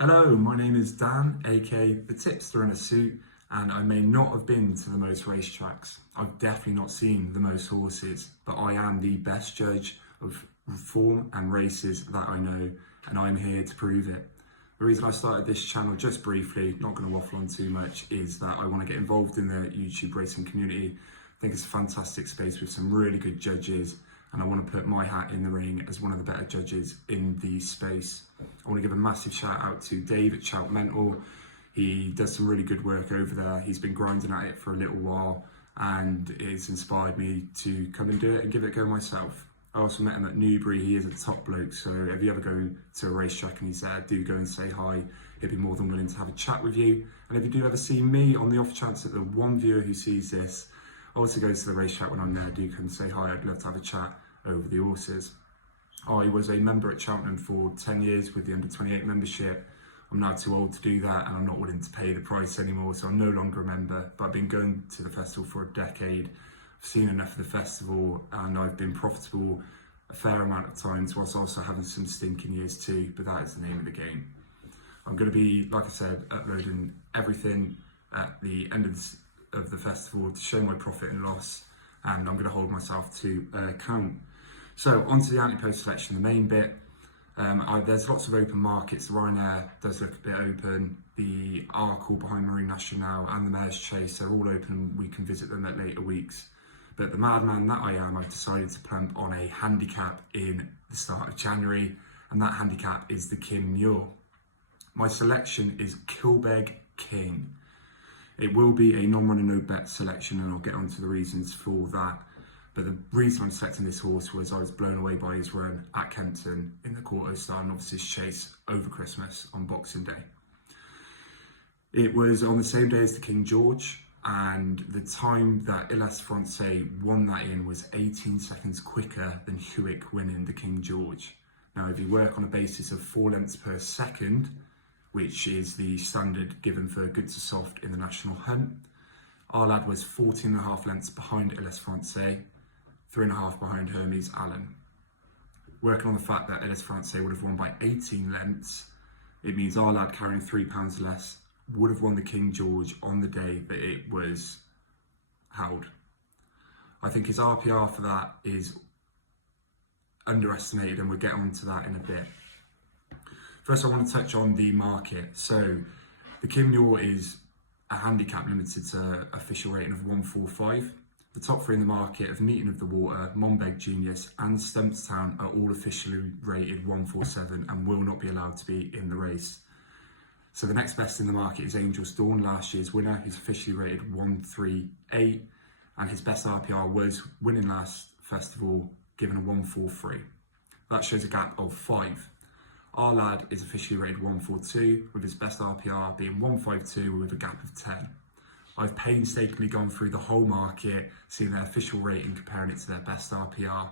Hello, my name is Dan, aka the Tipster in a Suit, and I may not have been to the most racetracks. I've definitely not seen the most horses, but I am the best judge of form and races that I know, and I'm here to prove it. The reason I started this channel, just briefly, not going to waffle on too much, is that I want to get involved in the YouTube racing community. I think it's a fantastic space with some really good judges, and I want to put my hat in the ring as one of the better judges in the space. I want to give a massive shout out to Dave at Cheltenham. He does some really good work over there. He's been grinding at it for a little while, and it's inspired me to come and do it and give it a go myself. I also met him at Newbury. He is a top bloke, so if you ever go to a racetrack and he's there, do go and say hi. He'd be more than willing to have a chat with you. And if you do ever see me, on the off chance that the one viewer who sees this also goes to the racetrack when I'm there, do come and say hi. I'd love to have a chat over the horses. I was a member at Cheltenham for 10 years with the under 28 membership. I'm now too old to do that, and I'm not willing to pay the price anymore, so I'm no longer a member, but I've been going to the festival for a decade. I've seen enough of the festival, and I've been profitable a fair amount of times, whilst also having some stinking years too, but that is the name of the game. I'm going to be, like I said, uploading everything at the end of the festival to show my profit and loss, and I'm going to hold myself to account. So onto the Antepost selection, the main bit. There's lots of open markets. The Ryanair does look a bit open. The Arkle behind Marine Nationale and the Mayor's Chase are all open, and we can visit them at later weeks. But the madman that I am, I've decided to plump on a handicap in the start of January, and that handicap is the Kim Muir. My selection is Kilbeg King. It will be a non-runner no bet selection, and I'll get onto the reasons for that. But the reason I'm selecting this horse was I was blown away by his run at Kempton in the Quarto Star Novices Chase over Christmas on Boxing Day. It was on the same day as the King George, and the time that Illes Francais won that in was 18 seconds quicker than Hewick winning the King George. Now, if you work on a basis of 4 lengths per second, which is the standard given for good to soft in the national hunt, our lad was 14.5 lengths behind Illes Francais, 3.5 behind Hermes Allen. Working on the fact that Illes Francais would have won by 18 lengths, it means our lad carrying £3 less would have won the King George on the day that it was held. I think his RPR for that is underestimated, and we'll get onto that in a bit. First, I want to touch on the market. So the Kim Muir is a handicap limited to official rating of 145. The top three in the market of Meeting of the Water, Monbeg Genius and Stumpstown are all officially rated 147 and will not be allowed to be in the race. So the next best in the market is Angel's Dawn, last year's winner, who's officially rated 138, and his best RPR was winning last festival, given a 143. That shows a gap of 5. Our lad is officially rated 142, with his best RPR being 152 with a gap of 10. I've painstakingly gone through the whole market, seeing their official rating, comparing it to their best RPR,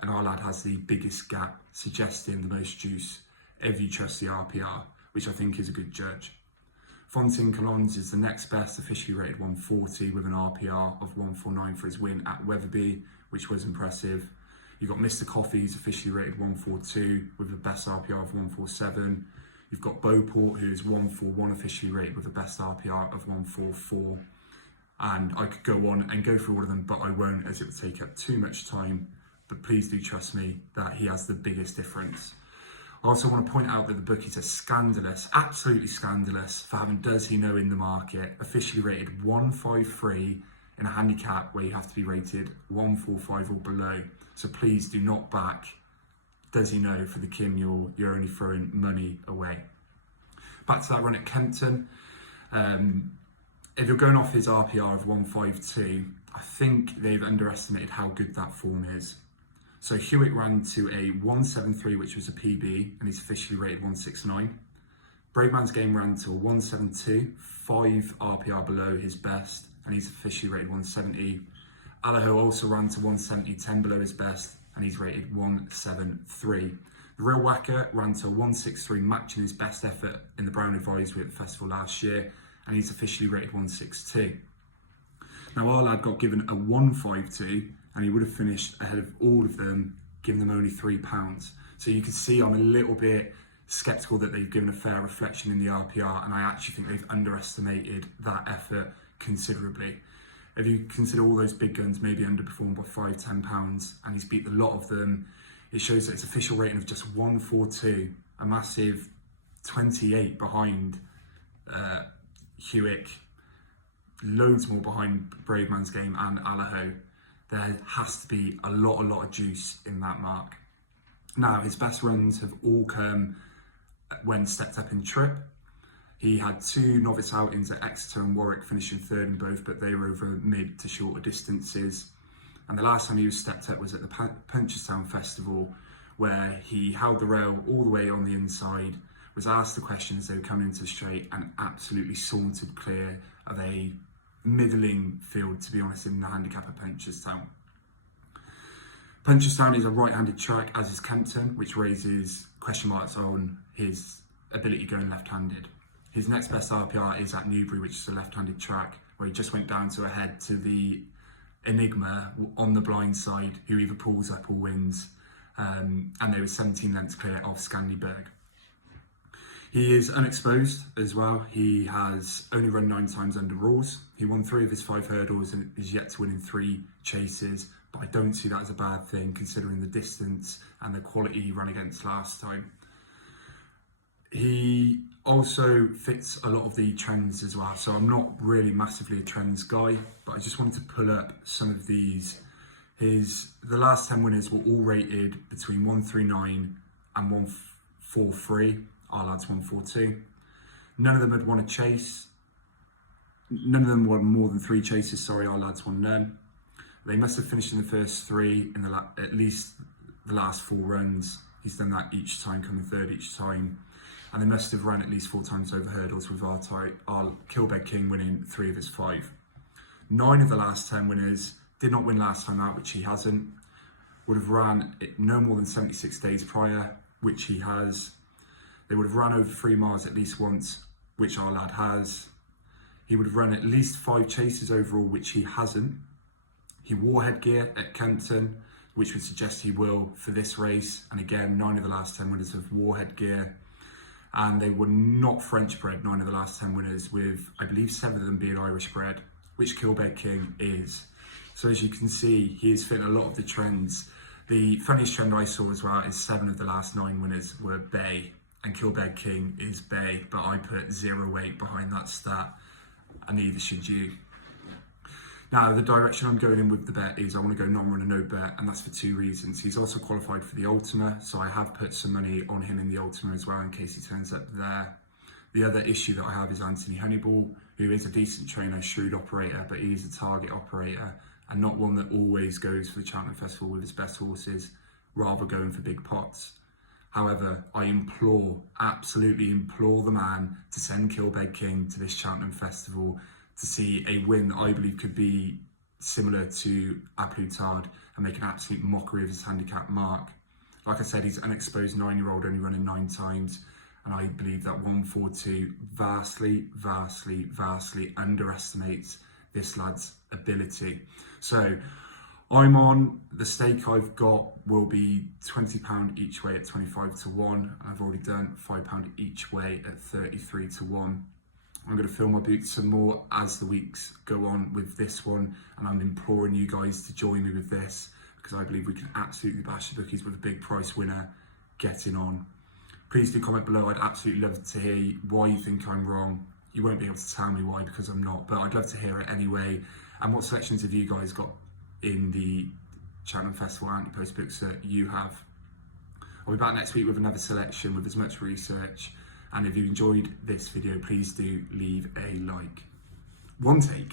and our lad has the biggest gap, suggesting the most juice if you trust the RPR, which I think is a good judge. Fontaine Collons is the next best, officially rated 140 with an RPR of 149 for his win at Wetherby, which was impressive. You've got Mr. Coffee, who's officially rated 142 with a best RPR of 147. You've got Beauport, who's 141 officially rated with a best RPR of 144. And I could go on and go through all of them, but I won't, as it would take up too much time. But please do trust me that he has the biggest difference. I also want to point out that the bookies are scandalous, absolutely scandalous, for having Does He Know in the market, officially rated 153 in a handicap where you have to be rated 145 or below. So please do not back Does He Know for the Kim Muir. You're only throwing money away. Back to that run at Kempton. If you're going off his RPR of 152, I think they've underestimated how good that form is. So Hewitt ran to a 173, which was a PB, and he's officially rated 169. Brave Man's Game ran to a 172, 5 RPR below his best, and he's officially rated 170. Allaho also ran to 170, 10 below his best, and he's rated 173. The Real Whacker ran to a 163, matching his best effort in the Brown Advisory at the festival last year, and he's officially rated 162. Now our lad got given a 152, and he would have finished ahead of all of them, giving them only £3. So you can see I'm a little bit sceptical that they've given a fair reflection in the RPR, and I actually think they've underestimated that effort considerably. If you consider all those big guns maybe underperformed by £5-10, and he's beat a lot of them, it shows that its official rating of just 142, a massive 28 behind Hewick, loads more behind Brave Man's Game and Allaho. There has to be a lot of juice in that mark. Now, his best runs have all come when stepped up in trip. He had 2 novice outings at Exeter and Warwick, finishing 3rd in both, but they were over mid to shorter distances. And the last time he was stepped up was at the Punchestown Festival, where he held the rail all the way on the inside, was asked the question as they were coming into the straight, and absolutely sauntered clear of a middling field, to be honest, in the handicap at Punchestown. Punchestown is a right-handed track, as is Kempton, which raises question marks on his ability going left-handed. His next best RPR is at Newbury, which is a left-handed track, where he just went down to a head to the Enigma on the blind side, who either pulls up or wins, and they were 17 lengths clear of Scandlyberg. He is unexposed as well. He has only run 9 times under rules. He won 3 of his 5 hurdles and is yet to win in 3 chases, but I don't see that as a bad thing considering the distance and the quality he ran against last time. He also fits a lot of the trends as well, so I'm not really massively a trends guy, but I just wanted to pull up some of these. The last 10 winners were all rated between 139 and 143. Our lads 142. None of them had won a chase. None of them won more than 3 chases. Sorry, our lads won none. They must have finished in the first 3 in at least the last 4 runs. He's done that each time, coming 3rd each time. And they must have run at least 4 times over hurdles, with our Kilbeg King winning 3 of his 5. 9 of the last 10 winners did not win last time out, which he hasn't. Would have ran it no more than 76 days prior, which he has. They would have run over 3 miles at least once, which our lad has. He would have run at least 5 chases overall, which he hasn't. He wore headgear at Kempton, which would suggest he will for this race. And again, 9 of the last 10 winners have wore headgear. And they were not French bred, 9 of the last 10 winners, with I believe 7 of them being Irish bred, which Kilbeg King is. So as you can see, he is fitting a lot of the trends. The funniest trend I saw as well is 7 of the last 9 winners were Bay, and Kilbeg King is Bay, but I put 0 weight behind that stat, and neither should you. Now, the direction I'm going in with the bet is I want to go non-run and no bet, and that's for 2 reasons. He's also qualified for the Ultima, so I have put some money on him in the Ultima as well in case he turns up there. The other issue that I have is Anthony Honeyball, who is a decent trainer, shrewd operator, but he's a target operator and not one that always goes for the Cheltenham Festival with his best horses, rather going for big pots. However, I absolutely implore the man to send Kilbeg King to this Cheltenham Festival to see a win that I believe could be similar to A Plus Tard and make an absolute mockery of his handicap mark. Like I said, he's an unexposed 9-year-old only running 9 times, and I believe that 142 vastly underestimates this lad's ability. So I'm on, the stake I've got will be £20 each way at 25 to 1, and I've already done £5 each way at 33 to 1. I'm going to fill my boots some more as the weeks go on with this one, and I'm imploring you guys to join me with this because I believe we can absolutely bash the bookies with a big price winner getting on. Please do comment below. I'd absolutely love to hear why you think I'm wrong. You won't be able to tell me why because I'm not, but I'd love to hear it anyway. And what selections have you guys got in the Cheltenham Festival Antepost books that you have? I'll be back next week with another selection with as much research. And if you enjoyed this video, please do leave a like. One take.